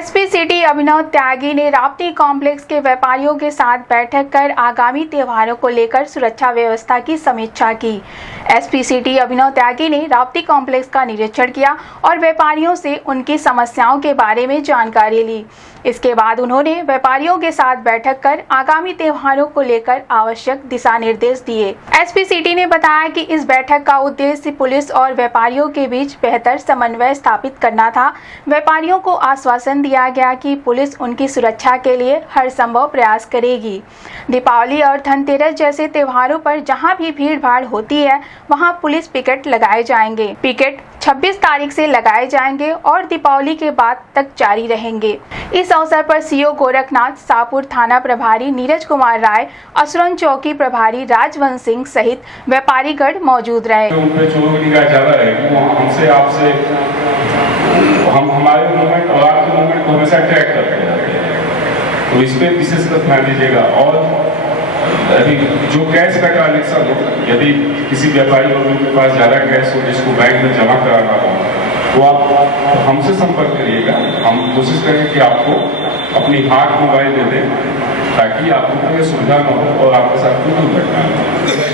SP city अभिनव त्यागी ने Rapti complex के व्यापारियों के साथ बैठक कर आगामी त्योहारों को लेकर सुरक्षा व्यवस्था की समीक्षा की। एसपी सिटी अभिनव त्यागी ने राप्ती कॉम्प्लेक्स का निरीक्षण किया और व्यापारियों से उनकी समस्याओं के बारे में जानकारी ली। इसके बाद उन्होंने व्यापारियों के साथ बैठक कर आगामी त्योहारों को लेकर आवश्यक दिशा निर्देश दिए। एसपी सिटी ने बताया कि इस बैठक का उद्देश्य पुलिस और व्यापारियों के बीच बेहतर समन्वय स्थापित करना था। व्यापारियों को आश्वासन दिया गया कि पुलिस उनकी सुरक्षा के लिए हर संभव प्रयास करेगी। दीपावली और धनतेरस जैसे त्योहारों पर जहां भी भीड़ भाड़ होती है वहां पुलिस पिकेट लगाए जाएंगे। पिकेट 26 तारीख से लगाए जाएंगे और दीपावली के बाद तक जारी रहेंगे। इस अवसर पर सीओ गोरखनाथ, शाहपुर थाना प्रभारी नीरज कुमार राय, असुरन चौकी प्रभारी राजवंश सिंह सहित व्यापारीगण मौजूद रहे। हम हमारे मूवमेंट और आपके मूवमेंट को हमेशा ट्रैक करते रहते हैं, तो इस पर विशेष ध्यान दीजिएगा। और अभी जो कैश का ट्रांजेक्शन हो, यदि किसी व्यापारी वर्ग के पास ज़्यादा कैश हो जिसको बैंक में जमा कराना हो, तो आप हमसे संपर्क करिएगा। हम कोशिश करें कि आपको अपनी हाथ मोबाइल दे दें ताकि आपको कोई सुविधा न हो और आपके साथ कोई दुर्घटना न हो।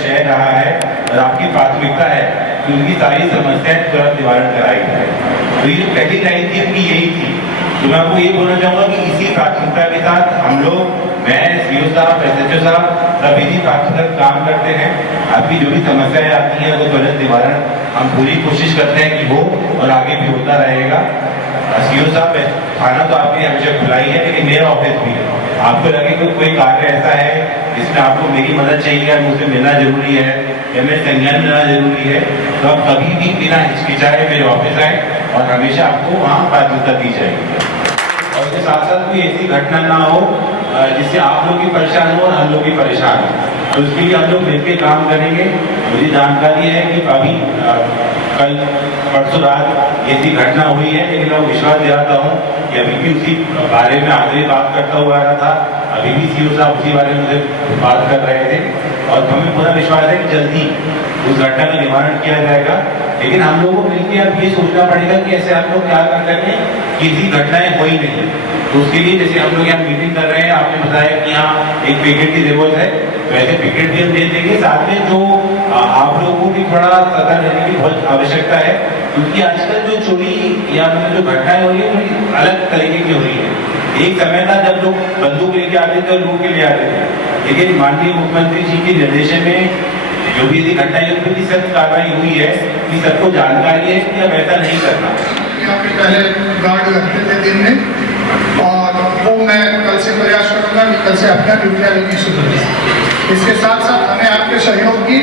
कह रहा है और आपकी प्राथमिकता है कि उनकी सारी समस्याएं तुरंत निवारण कराई जाए। तो ये पहली लाइन थी उनकी यही थी। तो मैं आपको ये बोलना चाहूँगा कि इसी प्राथमिकता के साथ हम लोग, मैं, सीओ साहब, एसएचओ साहब, सभी इसी प्राथमिकता काम करते हैं। आपकी जो भी समस्याएं आती हैं वो तुरंत निवारण हम पूरी कोशिश करते हैं कि हो और आगे भी होता रहेगा। सीओ साहब, थाना तो आपने हमेशा खुलाई है, लेकिन मेरा ऑफिस भी है। आपको लगे कि कोई कार्य ऐसा है जिसमें आपको मेरी मदद चाहिए या मुझसे मिलना जरूरी है या मेरे संज्ञान लेना जरूरी है, तो आप कभी भी बिना हिचकिचाए मेरे ऑफिस आए और हमेशा आपको वहाँ प्राथमिकता दी जाएगी। और इसके साथ साथ कोई ऐसी घटना ना हो जिससे आप लोग भी परेशान हो और हम लोग भी परेशान हो, तो उसके लिए हम लोग मिलकर काम करेंगे। मुझे जानकारी है कि अभी कल परसों रात ऐसी घटना हुई है, लेकिन मैं विश्वास दिलाता हूँ कि अभी भी उसी बारे में आगे बात करता हुआ आ रहा था। अभी भी सीओ साहब उसी बारे में मुझे बात कर रहे थे और हमें पूरा विश्वास है कि जल्दी उस घटना का निवारण किया जाएगा। लेकिन हम लोगों को मिलकर अब ये सोचना पड़ेगा कि ऐसे हम लोग क्या कर सकते हैं कि ऐसी घटनाएं हो ही नहीं। तो उसके लिए जैसे हम लोग यहाँ मीटिंग कर रहे हैं, आपने बताया कि यहाँ एक पिकेट की जरूरत है, वैसे पिकेट भी हम दे देंगे। साथ में जो आप लोगों को भी थोड़ा सतर्क रहने की बहुत आवश्यकता है, क्योंकि आजकल जो चोरी या जो घटनाएं हो रही है थोड़ी अलग तरीके की हो रही है। एक समय था जब लोग बंदूक लेके आते थे और लूट के ले आते थे, लेकिन माननीय मुख्यमंत्री जी के निर्देशन में जो भी यदि घटनाएं उस पर सख्त कार्रवाई हुई है कि सबको जानकारी है कि अब ऐसा नहीं करना। यहाँ पे पहले गार्ड रखते थे दिन में, और वो मैं कल से प्रयास करूँगा कि कल से अपना ड्यूटियाँ लेनी शुरू करें। इसके साथ साथ हमें आपके सहयोग की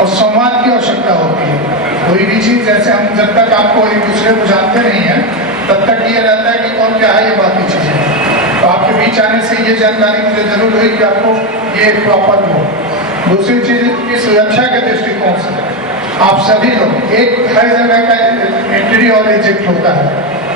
और संवाद की आवश्यकता होती है। कोई भी चीज़ जैसे हम जब तक आपको एक दूसरे को जानते नहीं हैं तब तक ये रहता है कि कौन क्या है, ये बाकी चीज़ें। तो आपके बीच आने से ये जानकारी मुझे जरूर हुई कि आपको ये प्रॉपर हो। दूसरी चीज़ की सुरक्षा के दृष्टिकोण से आप सभी लोग, एक हर जगह का एंट्री और एग्जिट होता है,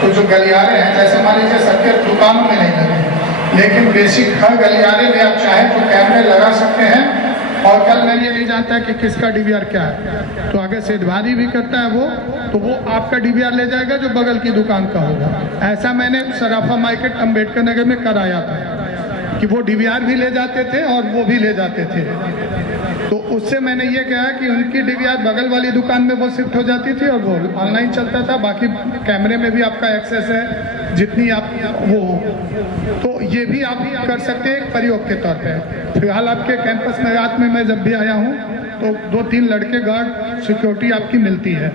तो जो गलियारे हैं, जैसे मान लीजिए सबके दुकानों में नहीं लगे, लेकिन बेसिक हर गलियारे में आप चाहें तो कैमरे लगा सकते हैं। और कल मैं ये नहीं जानता कि किसका डीवीआर क्या है, तो आगे सेधभारी भी करता है वो, तो वो आपका डीवीआर ले जाएगा जो बगल की दुकान का होगा। ऐसा मैंने सराफा मार्केट अम्बेडकर नगर में कराया था कि वो डीवीआर भी ले जाते थे और वो भी ले जाते थे। तो उससे मैंने ये कहा कि उनकी डीवीआर बगल वाली दुकान में वो शिफ्ट हो जाती थी और वो ऑनलाइन चलता था। बाकी कैमरे में भी आपका एक्सेस है जितनी आप वो, तो ये भी आप कर सकते हैं प्रयोग के तौर पे। फिलहाल आपके कैंपस में रात में मैं जब भी आया हूँ तो 2-3 लड़के गार्ड सिक्योरिटी आपकी मिलती है,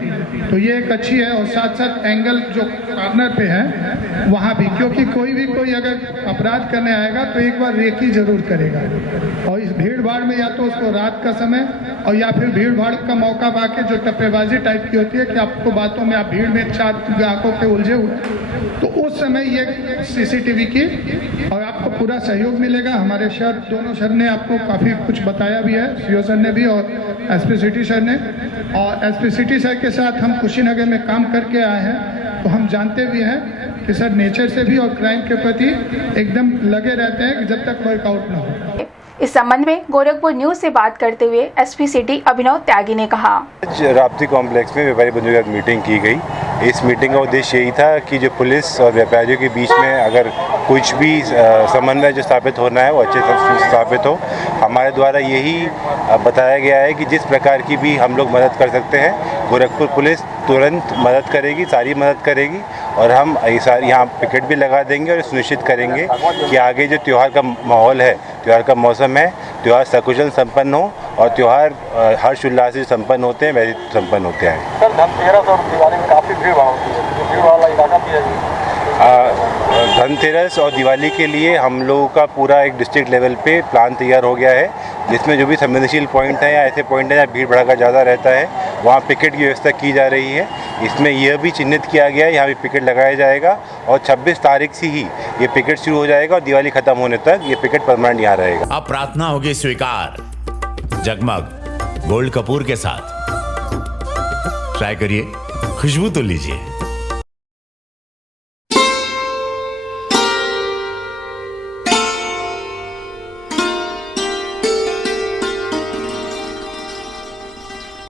तो ये एक अच्छी है। और साथ साथ एंगल जो कॉर्नर पे है वहाँ भी, क्योंकि कोई अगर अपराध करने आएगा तो एक बार रेकी जरूर करेगा। और इस भीड़ भाड़ में या तो उसको रात का समय और या फिर भीड़ भाड़ का मौका पाके जो टप्पेबाजी टाइप की होती है कि आपको बातों में आप भीड़ में 4 ग्राहकों के उलझे हुए, तो उस समय ये सीसीटीवी की और आपको पूरा सहयोग मिलेगा। हमारे सर, दोनों सर ने आपको काफ़ी कुछ बताया भी है, सीओ सर ने भी और एसपी सिटी सर ने। और एसपी सिटी सर के साथ हम कुशीनगर में काम करके आए हैं, तो हम जानते भी हैं कि सर नेचर से भी और क्राइम के प्रति एकदम लगे रहते हैं कि जब तक वर्कआउट ना हो। इस संबंध में गोरखपुर न्यूज से बात करते हुए एसपी सिटी अभिनव त्यागी ने कहा, राप्ती कॉम्प्लेक्स में व्यापारी बंधुओं की मीटिंग की गई इस मीटिंग का उद्देश्य यही था कि जो पुलिस और व्यापारियों के बीच में अगर कुछ भी समन्वय जो स्थापित होना है वो अच्छे से स्थापित हो। हमारे द्वारा यही बताया गया है कि जिस प्रकार की भी हम लोग मदद कर सकते हैं गोरखपुर पुलिस तुरंत मदद करेगी, सारी मदद करेगी और हम यहाँ पिकेट भी लगा देंगे और सुनिश्चित करेंगे कि आगे जो त्यौहार का माहौल है, त्यौहार का मौसम है, त्यौहार सकुशल संपन्न हो और त्यौहार हर्ष उल्लास से संपन्न होते हैं वैसे संपन्न होते हैं। सर धनतेरस और दिवाली में काफ़ी भीड़ भाड़ होती है, तो भीड़ वाला इलाका भी है। धनतेरस और दिवाली के लिए हम लोगों का पूरा एक डिस्ट्रिक्ट लेवल पे प्लान तैयार हो गया है, जिसमें जो भी संवेदनशील पॉइंट है या ऐसे पॉइंट हैं जहाँ भीड़ भड़का ज़्यादा रहता है वहाँ पिकेट की व्यवस्था की जा रही है। इसमें यह भी चिन्हित किया गया है यहाँ भी पिकेट लगाया जाएगा और 26 तारीख से ही ये पिकेट शुरू हो जाएगा और दिवाली खत्म होने तक ये पिकेट परमानेंट यहाँ रहेगा। अब प्रार्थना होगी स्वीकार जगमग गोल्ड कपूर के साथ। ट्राई करिए, खुशबू तो लीजिए।